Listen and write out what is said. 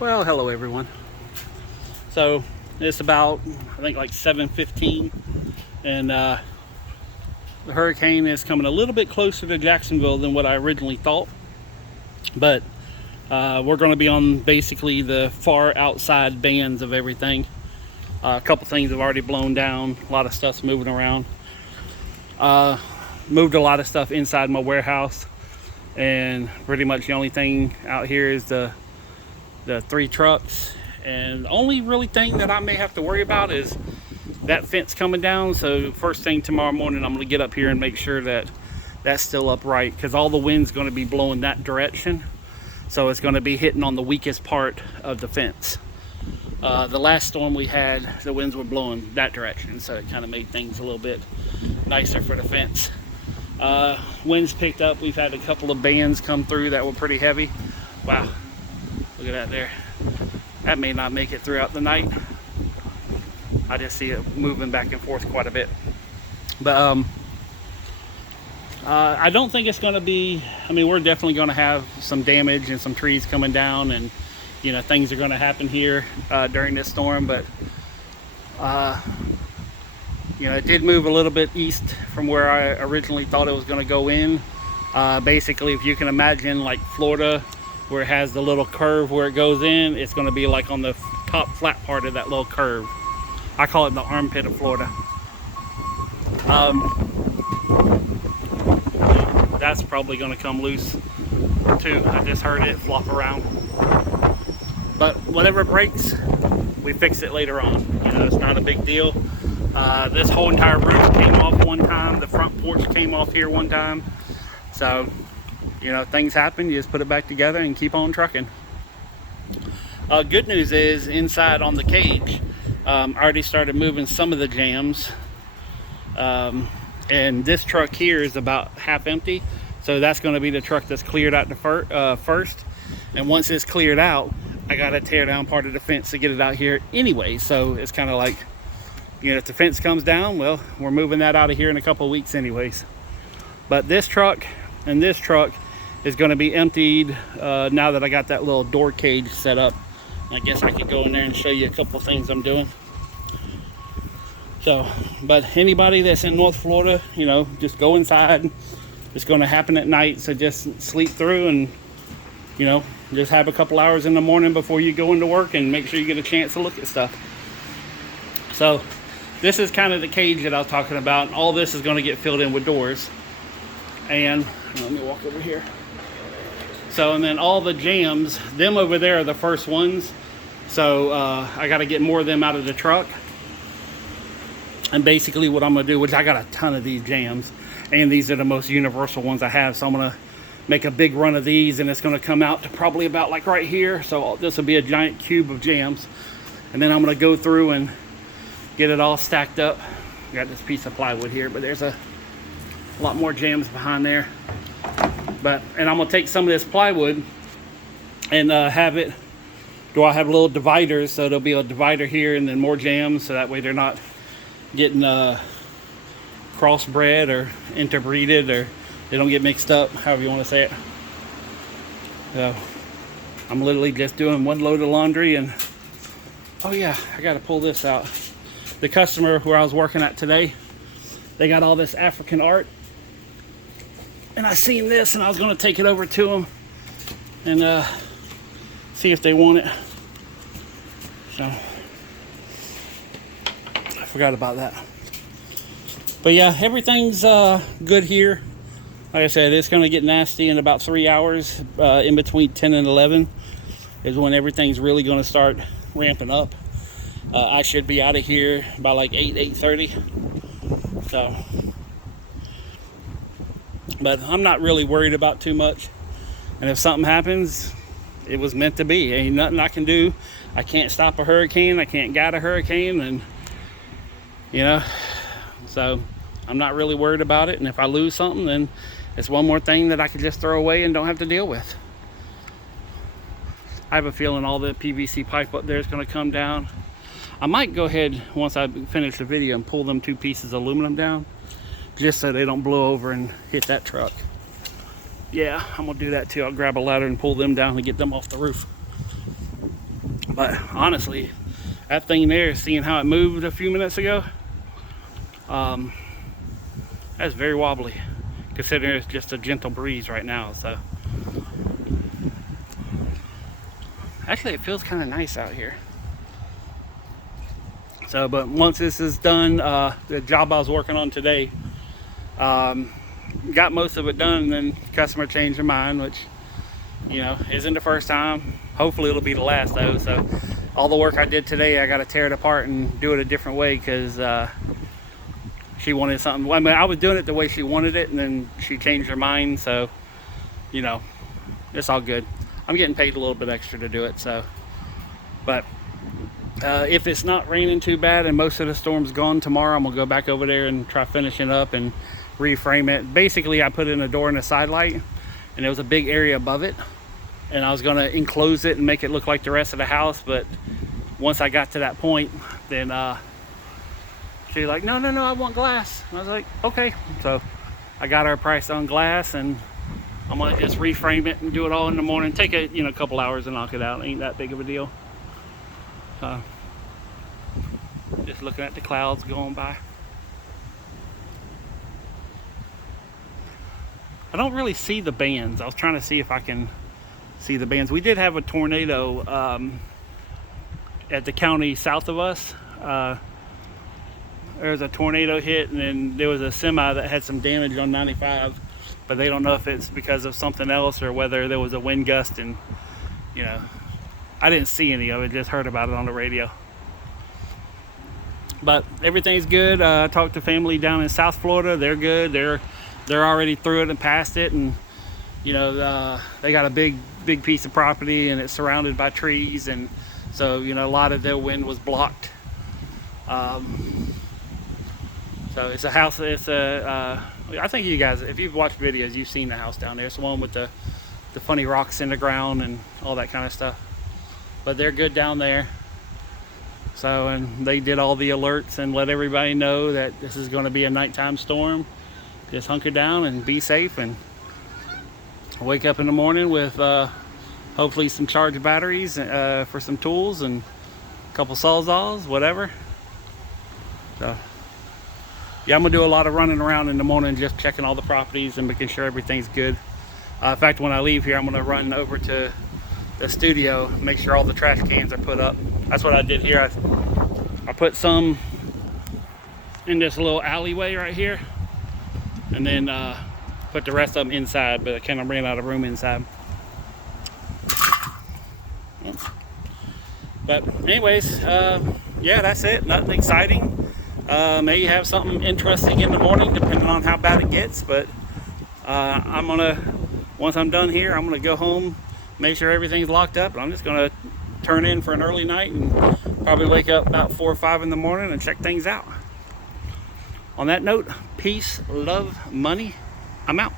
Well, hello everyone. So it's about, I think, like 7:15, and the hurricane is coming a little bit closer to Jacksonville than what I originally thought. But we're going to be on basically the far outside bands of everything. A couple things have already blown down. A lot of stuff's moving around. Moved a lot of stuff inside my warehouse, and pretty much the only thing out here is the 3 trucks. And the only really thing that I may have to worry about is that fence coming down. So first thing tomorrow morning, I'm going to get up here and make sure that that's still upright, because all the wind's going to be blowing that direction. So it's going to be hitting on the weakest part of the fence. The last storm we had, the winds were blowing that direction, so it kind of made things a little bit nicer for the fence. Winds picked up. We've had a couple of bands come through that were pretty heavy. Wow, look at that there. That may not make it throughout the night. I just see it moving back and forth quite a bit. But I don't think it's going to be, I mean, we're definitely going to have some damage and some trees coming down, and you know, things are going to happen here during this storm. But you know, it did move a little bit east from where I originally thought it was going to go in. Basically, if you can imagine like Florida, where it has the little curve where it goes in, it's going to be like on the top flat part of that little curve. I call it the armpit of Florida. That's probably going to come loose too. I just heard it flop around. But whatever breaks, we fix it later on. You know, it's not a big deal. This whole entire roof came off one time. The front porch came off here one time. So, you know, things happen. You just put it back together and keep on trucking. Good news is, inside on the cage, I already started moving some of the jams. And this truck here is about half empty. So that's going to be the truck that's cleared out first. And once it's cleared out, I got to tear down part of the fence to get it out here anyway. So it's kind of like, you know, if the fence comes down, well, we're moving that out of here in a couple of weeks anyways. But this truck and this truck is going to be emptied now that I got that little door cage set up. I guess I could go in there and show you a couple things I'm doing. So, but anybody that's in North Florida, you know, just go inside. It's going to happen at night, so just sleep through and, you know, just have a couple hours in the morning before you go into work and make sure you get a chance to look at stuff. So this is kind of the cage that I was talking about. All this is going to get filled in with doors. And let me walk over here. So, and then all the jams, them over there are the first ones. So I got to get more of them out of the truck. And basically what I'm going to do, which I got a ton of these jams, and these are the most universal ones I have. So I'm going to make a big run of these, and it's going to come out to probably about like right here. So this will be a giant cube of jams. And then I'm going to go through and get it all stacked up. I got this piece of plywood here, but there's a lot more jams behind there. And I'm going to take some of this plywood and have it, I'll have little dividers. So there'll be a divider here and then more jams. So that way they're not getting crossbred or interbreeded, or they don't get mixed up, however you want to say it. So I'm literally just doing one load of laundry. And oh yeah, I got to pull this out. The customer where I was working at today, they got all this African art, and I seen this and I was going to take it over to them and see if they want it. So I forgot about that. But yeah, everything's good here. Like I said, it's going to get nasty in about 3 hours. In between 10 and 11 is when everything's really going to start ramping up. I should be out of here by like 8:30. So, but I'm not really worried about too much. And if something happens, it was meant to be. Ain't nothing I can do. I can't stop a hurricane. I can't guide a hurricane. And, you know, so I'm not really worried about it. And if I lose something, then it's one more thing that I can just throw away and don't have to deal with. I have a feeling all the PVC pipe up there is going to come down. I might go ahead, once I finish the video, and pull them 2 pieces of aluminum down, just so they don't blow over and hit that truck. Yeah, I'm going to do that too. I'll grab a ladder and pull them down and get them off the roof. But honestly, that thing there, seeing how it moved a few minutes ago, that's very wobbly, considering it's just a gentle breeze right now. So actually it feels kind of nice out here. So, but once this is done, the job I was working on today, got most of it done, and then the customer changed their mind, which, you know, isn't the first time. Hopefully it'll be the last though. So all the work I did today, I got to tear it apart and do it a different way, because she wanted something. I mean, I was doing it the way she wanted it, and then she changed her mind. So, you know, it's all good. I'm getting paid a little bit extra to do it. So, but if it's not raining too bad and most of the storm's gone tomorrow, I'm gonna go back over there and try finishing up and reframe it. Basically, I put in a door and a side light, and there was a big area above it, and I was gonna enclose it and make it look like the rest of the house. But once I got to that point, then she's like, no, I want glass. And I was like, okay. So I got her a price on glass, and I'm gonna just reframe it and do it all in the morning. Take a couple hours and knock it out. Ain't that big of a deal. Just looking at the clouds going by. I don't really see the bands. I was trying to see if I can see the bands. We did have a tornado at the county south of us. There was a tornado hit, and then there was a semi that had some damage on 95, but they don't know if it's because of something else or whether there was a wind gust. And I didn't see any of it, just heard about it on the radio. But everything's good. I talked to family down in South Florida. They're good. They're already through it and past it, and they got a big piece of property, and it's surrounded by trees, and so a lot of their wind was blocked. So it's a house. I think you guys, if you've watched videos, you've seen the house down there. It's the one with the funny rocks in the ground and all that kind of stuff. But they're good down there. So, and they did all the alerts and let everybody know that this is going to be a nighttime storm. Just hunker down and be safe, and wake up in the morning with hopefully some charged batteries for some tools and a couple sawzalls, whatever. So yeah, I'm gonna do a lot of running around in the morning, just checking all the properties and making sure everything's good. In fact, when I leave here, I'm gonna run over to the studio, make sure all the trash cans are put up. That's what I did here. I put some in this little alleyway right here, and then put the rest of them inside, but I kind of ran out of room inside. But anyways, yeah, that's it. Nothing exciting. May have something interesting in the morning, depending on how bad it gets. But once I'm done here, I'm gonna go home, make sure everything's locked up. I'm just gonna turn in for an early night and probably wake up about 4 or 5 in the morning and check things out. On that note, peace, love, money. I'm out.